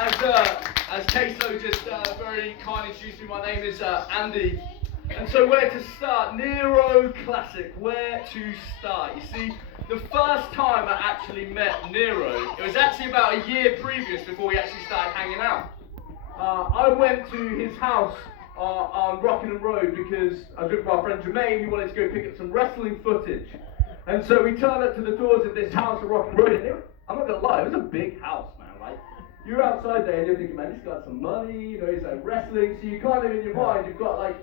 As Queso just very kindly introduced me, my name is Andy. And so where to start? Nero Classic, where to start? You see, the first time I actually met Nero, it was actually about a year previous before we actually started hanging out. I went to his house on Rockingham Road because I was with my friend Jermaine, who wanted to go pick up some wrestling footage. And so we turned up to the doors of this house at Rockingham Road, and I'm not gonna lie, it was a big house, man. Like, you're outside there and you're thinking, man, this guy's got some money, you know, he's like wrestling, so you kind of in your mind, you've got like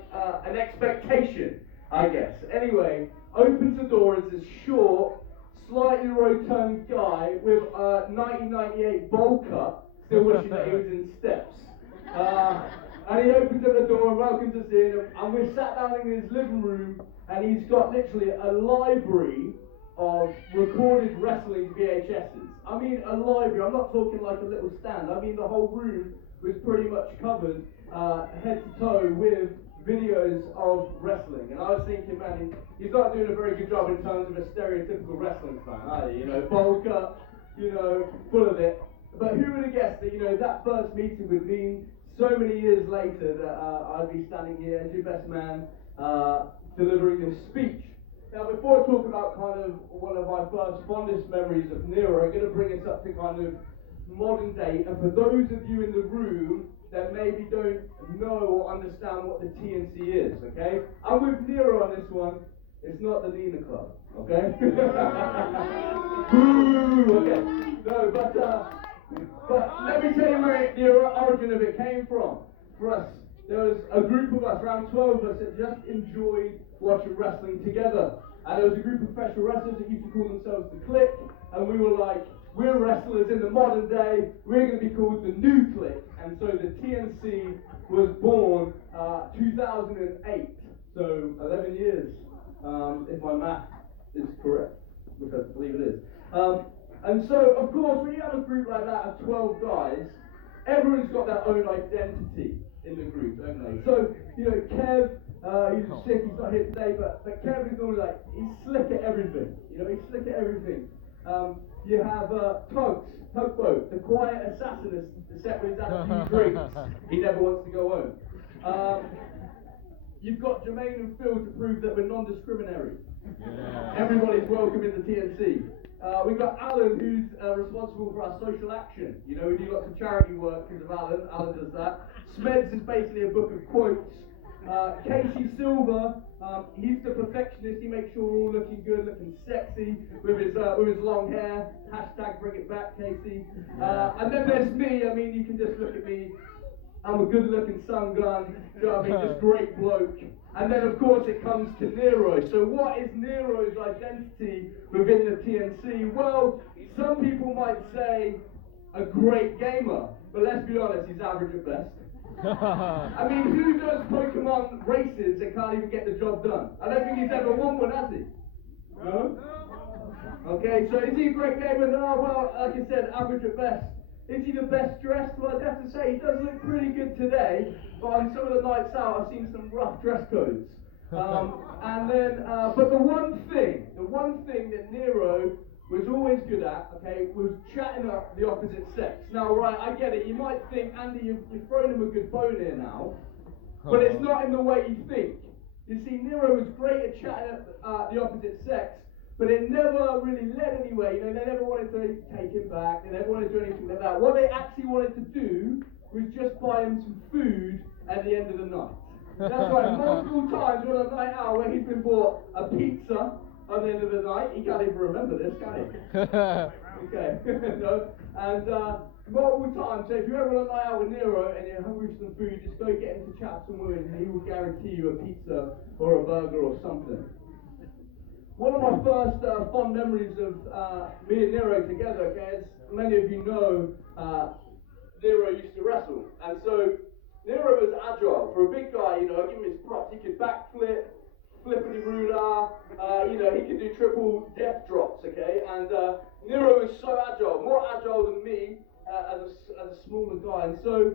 an expectation, I guess. Anyway, opens the door as this short, slightly rotund guy with a 1998 bowl cut, still wishing that he was in steps. And he opens up the door and welcomes us in, and we're sat down in his living room, and he's got literally a library of recorded wrestling VHSs. I mean a library, I'm not talking like a little stand, I mean the whole room was pretty much covered head to toe with videos of wrestling. And I was thinking, man, he's not doing a very good job in terms of a stereotypical wrestling fan, are you? You know, bowl cut, you know, full of it. But who would have guessed that, you know, that first meeting would mean so many years later that I'd be standing here as your best man delivering this speech. Now, before I talk about kind of one of my first fondest memories of Nero, I'm going to bring us up to kind of modern day. And for those of you in the room that maybe don't know or understand what the TNC is, okay? I'm with Nero on this one. It's not the Nina Club, okay? Boo! Okay. No, but let me tell you where the origin of it came from. For us, there was a group of us, around 12 of us, that just enjoyed watching wrestling together. And there was a group of professional wrestlers that used to call themselves the Clique, and we were like, we're wrestlers in the modern day, we're going to be called the New Clique. And so the TNC was born 2008, so 11 years, if my math is correct, which I believe it is. And so, of course, when you have a group like that of 12 guys, everyone's got their own identity in the group, don't they? So, you know, Kev, he's sick, he's not here today, but Kev is normally like, he's slick at everything. You know, he's slick at everything. You have Tugboat, the quiet assassin, except when he's had a few drinks, he never wants to go home. You've got Jermaine and Phil to prove that we're non-discriminatory. Yeah. Everybody's welcome in the TNC. We've got Alan, who's responsible for our social action. You know, we do lots of charity work because of Alan. Alan does that. Smeds is basically a book of quotes. Casey Silver, he's the perfectionist. He makes sure we're all looking good, looking sexy with his long hair. Hashtag bring it back, Casey. And then there's me. I mean, you can just look at me. I'm a good-looking sun gun. You know what I mean? Just great bloke. And then, of course, it comes to Nero. So what is Nero's identity within the TNC? Well, some people might say a great gamer, but let's be honest, he's average at best. I mean, who does Pokemon races and can't even get the job done? I don't think he's ever won one, has he? No? Okay, so is he a great gamer? No, well, like I said, average at best. Is he the best dressed? Well, I'd have to say he does look pretty good today, but on some of the nights out, I've seen some rough dress codes. And then, but the one thing that Nero was always good at, okay, was chatting up the opposite sex. Now, right, I get it. You might think, Andy, you've thrown him a good bone here now, but it's not in the way you think. You see, Nero was great at chatting up the opposite sex, but it never really led anywhere. You know, they never wanted to take him back. They never wanted to do anything like that. What they actually wanted to do was just buy him some food at the end of the night. That's right, multiple times on a night out where he's been bought a pizza at the end of the night. He can't even remember this, can he? Okay, no. And multiple times. So if you're ever on a night out with Nero and you're hungry for some food, just go get him to chat some women and he will guarantee you a pizza or a burger or something. One of my first fond memories of me and Nero together, okay, as many of you know, Nero used to wrestle. And so Nero was agile. For a big guy, you know, I give him his props. He could backflip, flippity rooter, you know, he could do triple death drops, okay? And Nero was so agile, more agile than me as a smaller guy. And so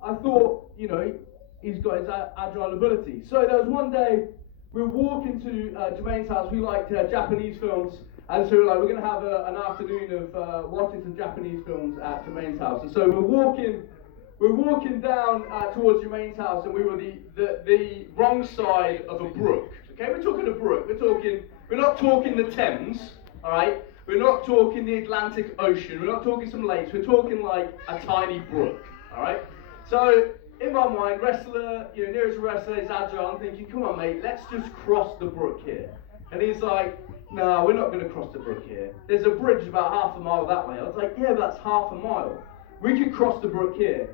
I thought, you know, he's got his agile ability. So there was one day, we were walking to Jermaine's house. We liked Japanese films, And so we're going to have an afternoon of watching some Japanese films at Jermaine's house. And so we're walking down towards Jermaine's house, and we were the wrong side of a brook. Okay, we're talking a brook. We're not talking the Thames, all right? We're not talking the Atlantic Ocean. We're not talking some lakes. We're talking like a tiny brook, all right? So in my mind, Nero's a wrestler, he's agile. I'm thinking, come on, mate, let's just cross the brook here. And he's like, no, we're not going to cross the brook here. There's a bridge about half a mile that way. I was like, yeah, but that's half a mile. We could cross the brook here.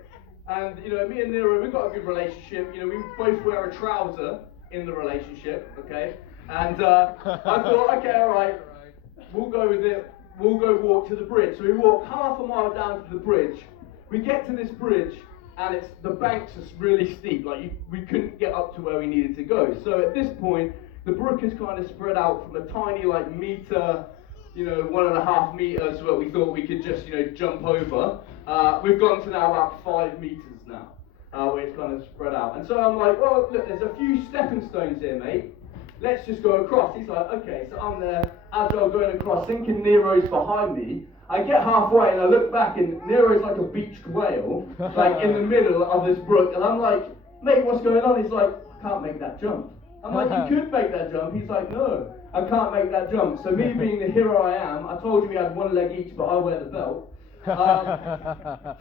And, me and Nero, we've got a good relationship. We both wear a trouser in the relationship, okay? And I thought, okay, all right, we'll go with it. We'll go walk to the bridge. So we walk half a mile down to the bridge. We get to this bridge, and the banks are really steep. We couldn't get up to where we needed to go. So at this point, the brook is kind of spread out from a tiny meter, 1.5 meters that we thought we could just, jump over. We've gone to now about 5 meters now, where it's kind of spread out. And so I'm like, well, look, there's a few stepping stones here, mate. Let's just go across. He's like, okay, so I'm there, agile going across, thinking Nero's behind me. I get halfway and I look back and Nero's like a beached whale, in the middle of this brook. And I'm like, mate, what's going on? He's like, I can't make that jump. I'm like, you could make that jump. He's like, no, I can't make that jump. So me being the hero I am, I told you we had one leg each, but I wear the belt.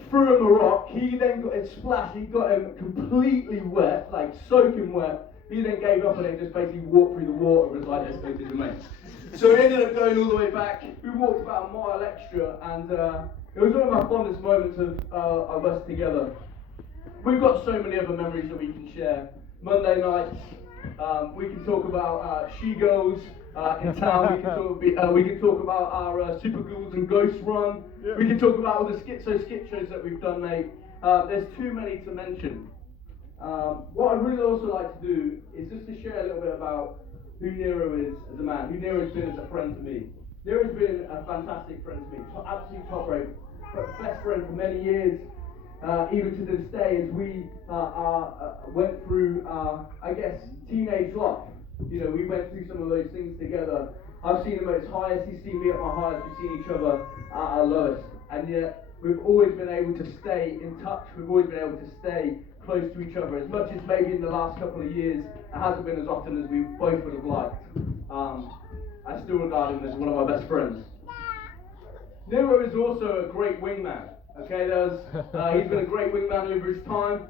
Threw him a rock. He then got it splashed. He got him completely wet, soaking wet. He then gave up on it and just basically walked through the water and was like, let's go to Jermaine. So we ended up going all the way back. We walked about a mile extra, and it was one of my fondest moments of us together. We've got so many other memories that we can share. Monday nights, we can talk about she-girls in town. We can talk about our Super Ghouls and Ghost Run. Yeah. We can talk about all the skit shows that we've done, mate. There's too many to mention. What I'd really also like to do is just to share a little bit about who Nero is as a man, who Nero has been as a friend to me. Nero's been a fantastic friend to me, absolutely top rate, best friend for many years, even to this day as we went through, teenage life. We went through some of those things together. I've seen him at his highest, he's seen me at my highest, we've seen each other at our lowest, and yet we've always been able to stay in touch, we've always been able to stay close to each other, as much as maybe in the last couple of years it hasn't been as often as we both would have liked. I still regard him as one of my best friends. Nero is also a great wingman. Okay, he's been a great wingman over his time.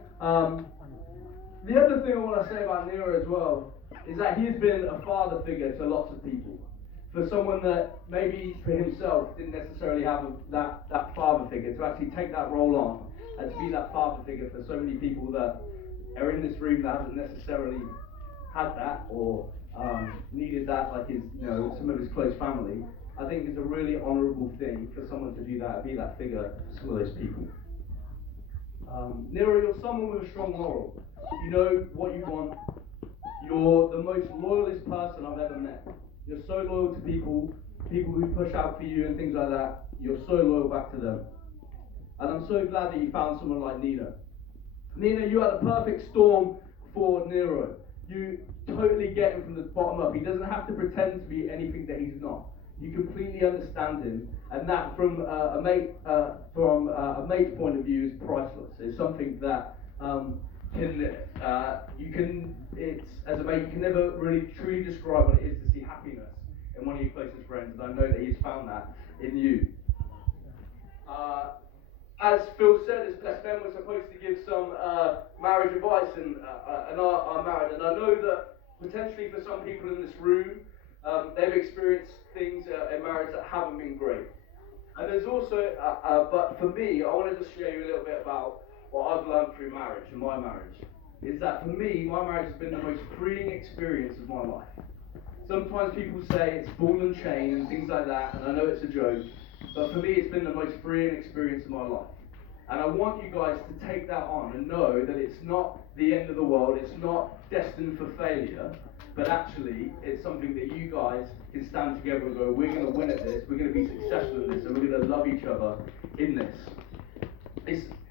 The other thing I want to say about Nero as well is that he's been a father figure to lots of people. For someone that maybe for himself didn't necessarily have that father figure, to actually take that role on and to be that father figure for so many people that are in this room that haven't necessarily had that or needed that, some of his close family, I think it's a really honourable thing for someone to do that, be that figure for some of those people. Nero, you're someone with a strong moral. You know what you want. You're the most loyalist person I've ever met. You're so loyal to people who push out for you and things like that. You're so loyal back to them. And I'm so glad that you found someone like Nina. Nina, you are the perfect storm for Nero. You totally get him from the bottom up. He doesn't have to pretend to be anything that he's not. You completely understand him, and that from a mate's point of view is priceless. It's something that as a mate, you can never really truly describe what it is to see happiness in one of your closest friends, and I know that he's found that in you. As Phil said, as Ben was supposed to give some marriage advice and are married, and I know that potentially for some people in this room, they've experienced things in marriage that haven't been great. And there's also, but for me, I wanted to share you a little bit about what I've learned through marriage and my marriage. Is that for me, my marriage has been the most freeing experience of my life. Sometimes people say it's ball and chain and things like that, and I know it's a joke, but for me it's been the most freeing experience of my life. And I want you guys to take that on and know that it's not the end of the world, it's not destined for failure, but actually it's something that you guys can stand together and go, we're going to win at this, we're going to be successful in this, and we're going to love each other in this.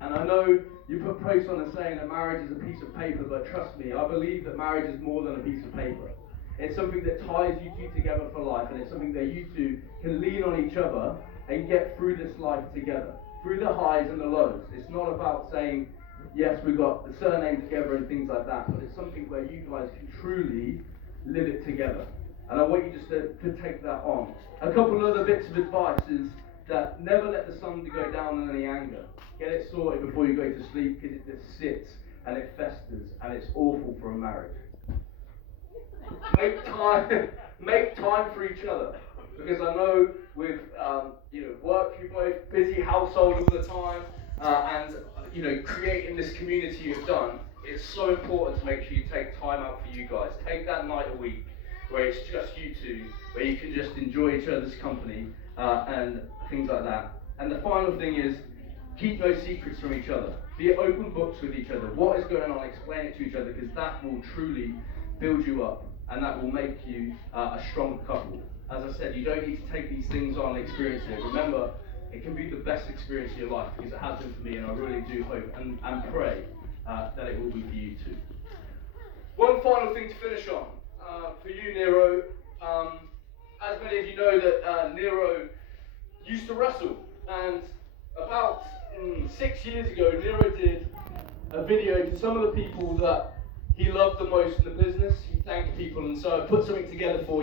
And I know you put posts on it saying that marriage is a piece of paper, but trust me, I believe that marriage is more than a piece of paper. It's something that ties you two together for life, and it's something that you two can lean on each other and get through this life together, through the highs and the lows. It's not about saying, yes, we've got the surname together and things like that, but it's something where you guys can truly live it together. And I want you just to take that on. A couple of other bits of advice is that never let the sun go down on any anger. Get it sorted before you go to sleep, because it just sits and it festers, and it's awful for a marriage. Make time for each other, because I know with work, you're both busy household all the time, and creating this community you've done. It's so important to make sure you take time out for you guys. Take that night a week where it's just you two, where you can just enjoy each other's company and things like that. And the final thing is, keep no secrets from each other. Be open books with each other. What is going on, explain it to each other, because that will truly build you up, and that will make you a strong couple. As I said, you don't need to take these things on and experience it. Remember, it can be the best experience of your life, because it has been for me, and I really do hope and pray that it will be for you too. One final thing to finish on. For you, Nero, as many of you know that Nero used to wrestle, and about 6 years ago, Nero did a video to some of the people that he loved the most in the business. He thanked people, and so I put something together for you.